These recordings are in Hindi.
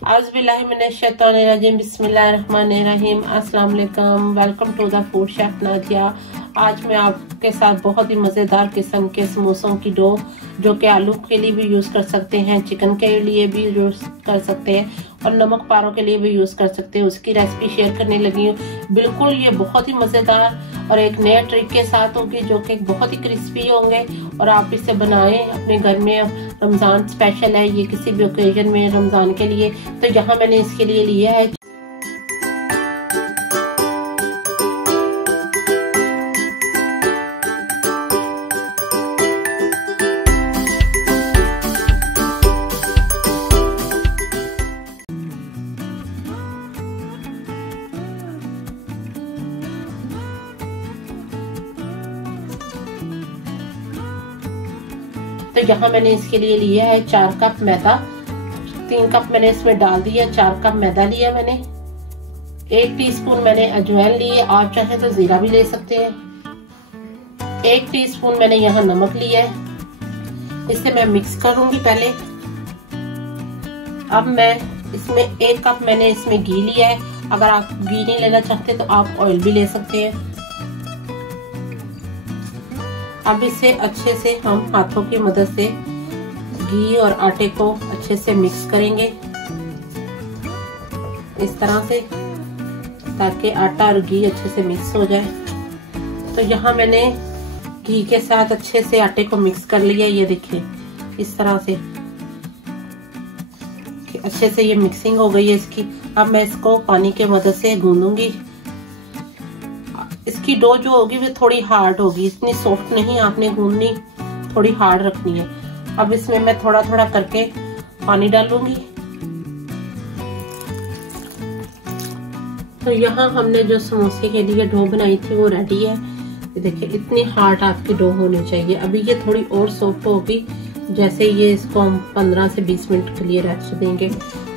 औज़ुबिल्लाहिमिनश्शैतानिर्रजीम बिस्मिल्लाहिर्रहमानिर्रहीम अस्सलाम वालेकुम। Welcome to the food chef Nadia. आज मैं आपके साथ बहुत ही मज़ेदार किस्म के समोसों की डो, जो कि आलू के लिए भी यूज़ कर सकते हैं, चिकन के लिए भी यूज़ कर सकते हैं और नमक पारों के लिए भी यूज़ कर सकते हैं, उसकी रेसिपी शेयर करने लगी हूँ। बिल्कुल ये बहुत ही मज़ेदार और एक नया ट्रिक के साथ होगी, जो कि बहुत ही क्रिस्पी होंगे और आप इसे बनाएं अपने घर में। रमज़ान स्पेशल है ये, किसी भी ओकेजन में रमज़ान के लिए। तो यहाँ मैंने इसके लिए लिया है तो यहाँ मैंने इसके लिए लिया है 4 कप मैदा। 3 कप मैंने इसमें डाल दिया, 4 कप मैदा लिया मैंने। 1 टीस्पून मैंने अजवाइन ली है, आप चाहे तो जीरा भी ले सकते हैं। 1 टीस्पून मैंने यहाँ नमक लिया है, इसे मैं मिक्स करूंगी पहले। अब मैं इसमें 1 कप मैंने इसमें घी लिया है, अगर आप घी नहीं लेना चाहते तो आप ऑयल भी ले सकते हैं। अब इसे अच्छे से हम हाथों की मदद से घी और आटे को अच्छे से मिक्स करेंगे इस तरह से, ताकि आटा और घी अच्छे से मिक्स हो जाए। तो यहाँ मैंने घी के साथ अच्छे से आटे को मिक्स कर लिया, ये देखिए इस तरह से अच्छे से ये मिक्सिंग हो गई है इसकी। अब मैं इसको पानी की मदद से गूंदूंगी। इसकी डो जो होगी वो थोड़ी हार्ड होगी, इतनी सॉफ्ट नहीं आपने गूंदनी, थोड़ी हार्ड रखनी है। अब इसमें मैं थोड़ा थोड़ा करके पानी डालूंगी। तो यहाँ हमने जो समोसे के लिए डो बनाई थी वो रेडी है। देखिए इतनी हार्ड आपकी डो होनी चाहिए। अभी ये थोड़ी और सॉफ्ट होगी, जैसे ये इसको हम 15 से 20 मिनट के लिए रेस्ट देंगे।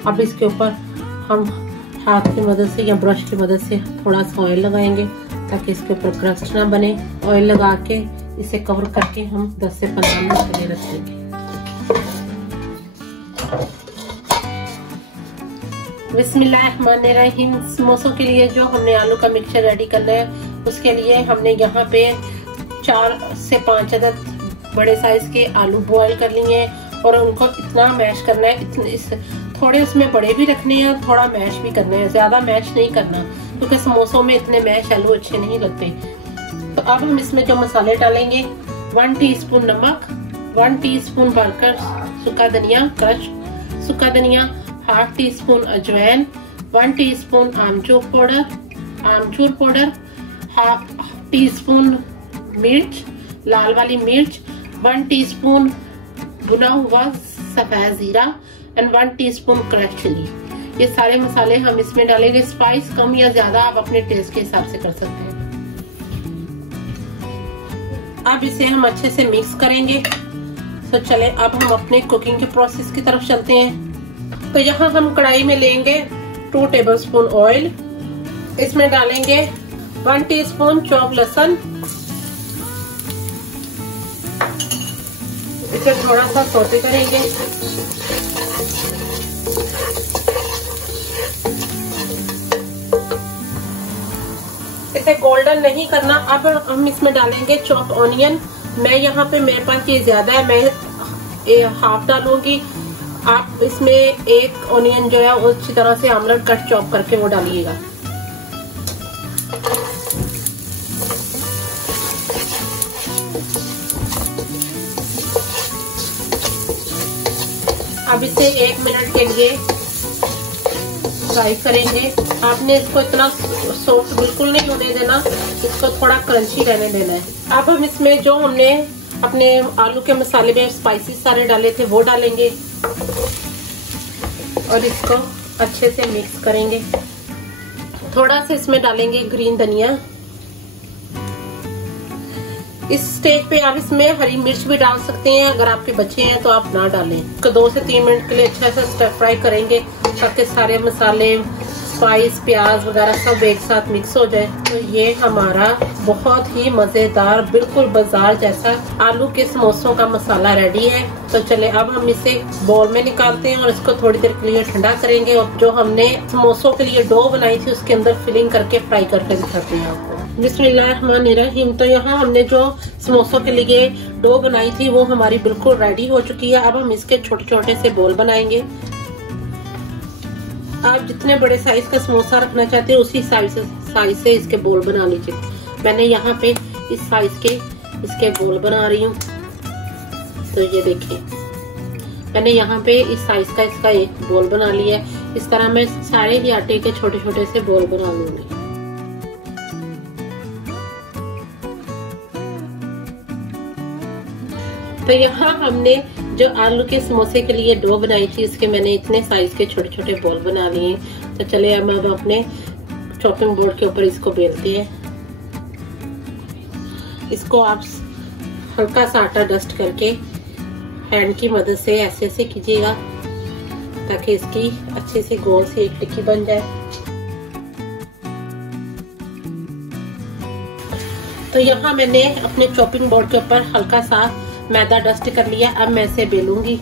अब इसके ऊपर हम हाथ की मदद से या ब्रश की मदद से थोड़ा सा ऑयल लगाएंगे, ताकि इसके ऊपर क्रस्ट ना बने। ऑयल लगा के इसे कवर करके हम 10 से 15 मिनट के लिए रखेंगे। बिस्मिल्लाहिर्रहमानिर्रहीम। समोसों के लिए जो हमने आलू का मिक्सचर रेडी करना है, उसके लिए हमने यहाँ पे 4 से 5 अदद बड़े साइज के आलू बॉईल कर लिए हैं और उनको इतना मैश करना है, थोड़े उसमें बड़े भी रखने हैं और थोड़ा मैश भी करना है, ज्यादा मैश नहीं करना, क्योंकि समोसों में इतने मैश आलू अच्छे नहीं लगते। तो अब हम इसमें जो मसाले डालेंगे, 1 टीस्पून नमक, 1 टीस्पून भरकर सूखा धनिया, क्रश सूखा धनिया, 1/2 टीस्पून अजवाइन, 1 टीस्पून आमचूर पाउडर, 1/2 टीस्पून मिर्च, लाल वाली मिर्च, 1 टीस्पून भुना हुआ सफेद जीरा एंड 1 टीस्पून क्रश चिली। ये सारे मसाले हम इसमें डालेंगे। स्पाइस कम या ज्यादा आप अपने टेस्ट के हिसाब से कर सकते हैं। अब इसे हम अच्छे से मिक्स करेंगे। तो चले अब हम अपने कुकिंग के प्रोसेस की तरफ चलते हैं। तो यहाँ हम कढ़ाई में लेंगे 2 टेबलस्पून ऑयल, इसमें डालेंगे 1 टीस्पून चॉप लहसुन, इसे थोड़ा सा सौते करेंगे। इसे गोल्डन नहीं करना। अब हम इसमें डालेंगे चॉप ऑनियन। मैं यहाँ पे मेरे पास ये ज्यादा है, मैं हाफ डालूंगी। आप इसमें 1 ऑनियन जो है वो अच्छी तरह से आमलेट कट चॉप करके वो डालिएगा। अब इसे 1 मिनट के लिए फ्राई करेंगे। आपने इसको इतना सॉफ्ट बिल्कुल नहीं होने देना, इसको थोड़ा क्रंची रहने देना है। अब हम इसमें जो हमने अपने आलू के मसाले में स्पाइसेस सारे डाले थे वो डालेंगे और इसको अच्छे से मिक्स करेंगे। थोड़ा सा इसमें डालेंगे ग्रीन धनिया। इस स्टेज पे आप इसमें हरी मिर्च भी डाल सकते हैं, अगर आपके बच्चे हैं तो आप ना डालें। तो 2 से 3 मिनट के लिए अच्छा से स्टर फ्राई करेंगे, ताकि सारे मसाले स्पाइस प्याज वगैरह सब एक साथ मिक्स हो जाए। तो ये हमारा बहुत ही मजेदार बिल्कुल बाजार जैसा आलू के समोसों का मसाला रेडी है। तो चले अब हम इसे बोल में निकालते हैं और इसको थोड़ी देर के लिए ठंडा करेंगे और जो हमने समोसों के लिए डो बनाई थी उसके अंदर फिलिंग करके फ्राई करके दिखाते हैं आपको। बिस्मिल्लाहिर्रहमानिर्रहीम। तो यहाँ हमने जो समोसों के लिए डो बनाई थी वो हमारी बिल्कुल रेडी हो चुकी है। अब हम इसके छोटे छोटे से बोल बनाएंगे। आप जितने बड़े साइज का समोसा रखना चाहते हैं उसी साइज से इसके बोल बना लीजिए। मैंने यहाँ पे इस साइज के इसके बोल बना रही हूँ। तो ये देखिए मैंने यहाँ पे इस साइज का इसका एक बोल बना लिया है। इस तरह मैं सारे ही आटे के छोटे छोटे से बोल बना लूंगी। तो यहाँ हमने जो आलू के समोसे के लिए डो बनाई थी उसके मैंने इतने साइज के छोटे छोटे बॉल बना लिए। तो चले अब हम अपने चॉपिंग बोर्ड के ऊपर इसको बेलते हैं। इसको आप हल्का सा आटा डस्ट करके हैंड की मदद से ऐसे ऐसे कीजिएगा ताकि इसकी अच्छे से गोल से एक टिक्की बन जाए। तो यहाँ मैंने अपने चॉपिंग बोर्ड के ऊपर हल्का सा मैदा डस्ट कर लिया। अब मैं इसे बेलूंगी।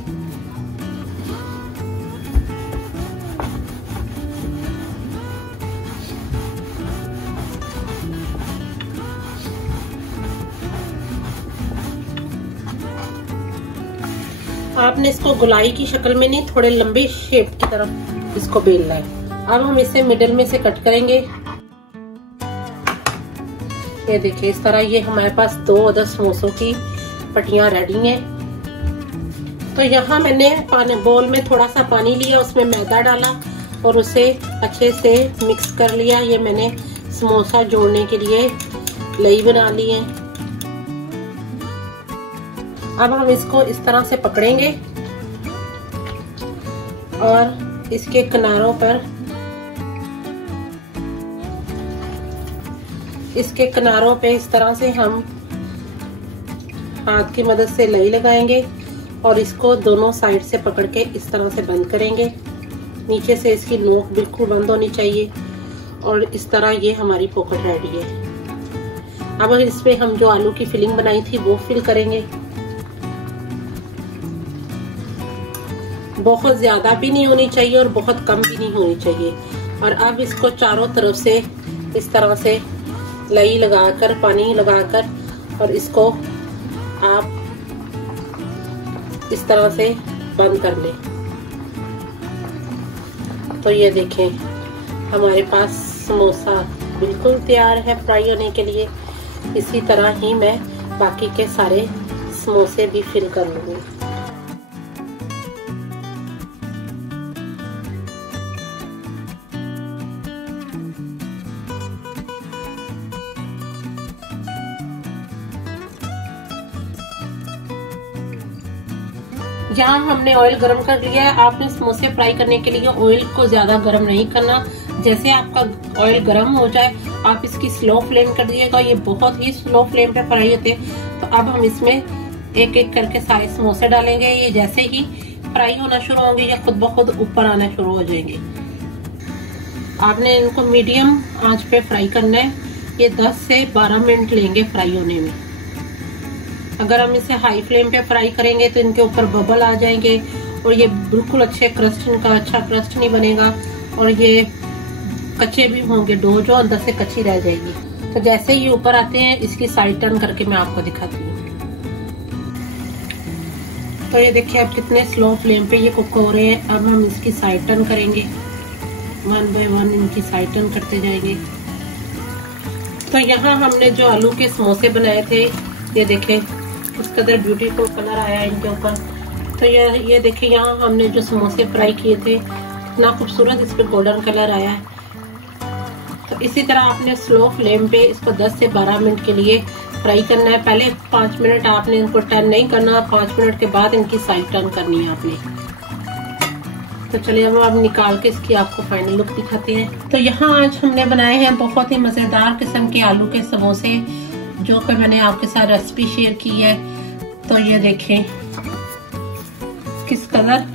आपने इसको गोलाई की शक्ल में नहीं, थोड़े लंबे शेप की तरफ इसको बेलना है। अब हम इसे मिडिल में से कट करेंगे। ये देखिए इस तरह ये हमारे पास 2 अदद समोसों की पट्टियां रेडी हैं। तो यहाँ मैंने बोल में थोड़ा सा पानी लिया, उसमें मैदा डाला और उसे अच्छे से मिक्स कर लिया। ये मैंने समोसा जोड़ने के लिए लई बना ली है। अब हम इसको इस तरह से पकड़ेंगे और इसके किनारों पे इस तरह से हम हाथ की मदद से लई लगाएंगे और इसको दोनों साइड से पकड़ के इस तरह से बंद करेंगे। नीचे से इसकी नोक बिल्कुल बंद होनी चाहिए और इस तरह ये हमारी पॉकेट रेडी है। अब इसमें हम जो आलू की फिलिंग बनाई थी वो फिल करेंगे। बहुत ज्यादा भी नहीं होनी चाहिए और बहुत कम भी नहीं होनी चाहिए। और अब इसको चारों तरफ से इस तरह से लई लगाकर पानी लगाकर और इसको आप इस तरह से बंद कर लें। तो ये देखें हमारे पास समोसा बिल्कुल तैयार है फ्राई होने के लिए। इसी तरह ही मैं बाकी के सारे समोसे भी फिल कर लूंगी। यहाँ हमने ऑयल गरम कर लिया है। आपने समोसे फ्राई करने के लिए ऑयल को ज्यादा गरम नहीं करना। जैसे आपका ऑयल गरम हो जाए आप इसकी स्लो फ्लेम कर दीजिएगा। ये बहुत ही स्लो फ्लेम पे फ्राई होते हैं। तो अब हम इसमें एक एक करके सारे समोसे डालेंगे। ये जैसे ही फ्राई होना शुरू होंगे या खुद ब खुद ऊपर आना शुरू हो जाएंगे। आपने इनको मीडियम आंच पे फ्राई करना है। ये 10 से 12 मिनट लेंगे फ्राई होने में। अगर हम इसे हाई फ्लेम पे फ्राई करेंगे तो इनके ऊपर बबल आ जाएंगे और ये बिल्कुल अच्छे क्रस्ट, इनका अच्छा क्रस्ट नहीं बनेगा और ये कच्चे भी होंगे। डो जो अंदर से कच्ची रह जाएगी। तो जैसे ही ऊपर आते हैं इसकी साइड टर्न करके मैं आपको दिखाती हूँ। तो ये देखिए अब कितने स्लो फ्लेम पे ये कुक हो रहे हैं। अब हम इसकी साइड टर्न करेंगे। 1 बाय 1 इनकी साइड टर्न करते जाएंगे। तो यहाँ हमने जो आलू के समोसे बनाए थे ये देखें किस कदर ब्यूटीफुल कलर आया है इनके ऊपर। तो ये देखिए यहाँ हमने जो समोसे फ्राई किए थे इतना खूबसूरत इस पे गोल्डन कलर आया है। तो इसी तरह आपने स्लो फ्लेम पे इसको 10 से 12 मिनट के लिए फ्राई करना है। पहले 5 मिनट आपने इनको टर्न नहीं करना, 5 मिनट के बाद इनकी साइड टर्न करनी है आपने। तो चलिए अब निकाल के इसकी आपको फाइनल लुक दिखाते हैं। तो यहाँ आज हमने बनाए हैं बहुत ही मजेदार किस्म के आलू के समोसे जो कि मैंने आपके साथ रेसिपी शेयर की है। तो ये देखें किस कलर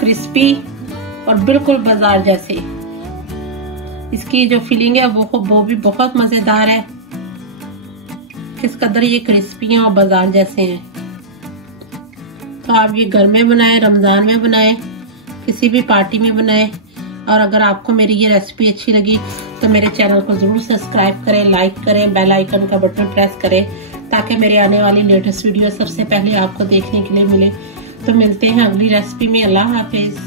क्रिस्पी और बिल्कुल बाजार जैसे। इसकी जो फिलिंग है वो भी बहुत मजेदार है। किस कदर ये क्रिस्पी हैं और बाजार जैसे हैं। तो आप ये घर में बनाएं, रमजान में बनाएं, किसी भी पार्टी में बनाएं। और अगर आपको मेरी ये रेसिपी अच्छी लगी तो मेरे चैनल को जरूर सब्सक्राइब करें, लाइक करें, बेल आइकन का बटन प्रेस करें ताकि मेरे आने वाली लेटेस्ट वीडियो सबसे पहले आपको देखने के लिए मिले। तो मिलते हैं अगली रेसिपी में। अल्लाह हाफिज।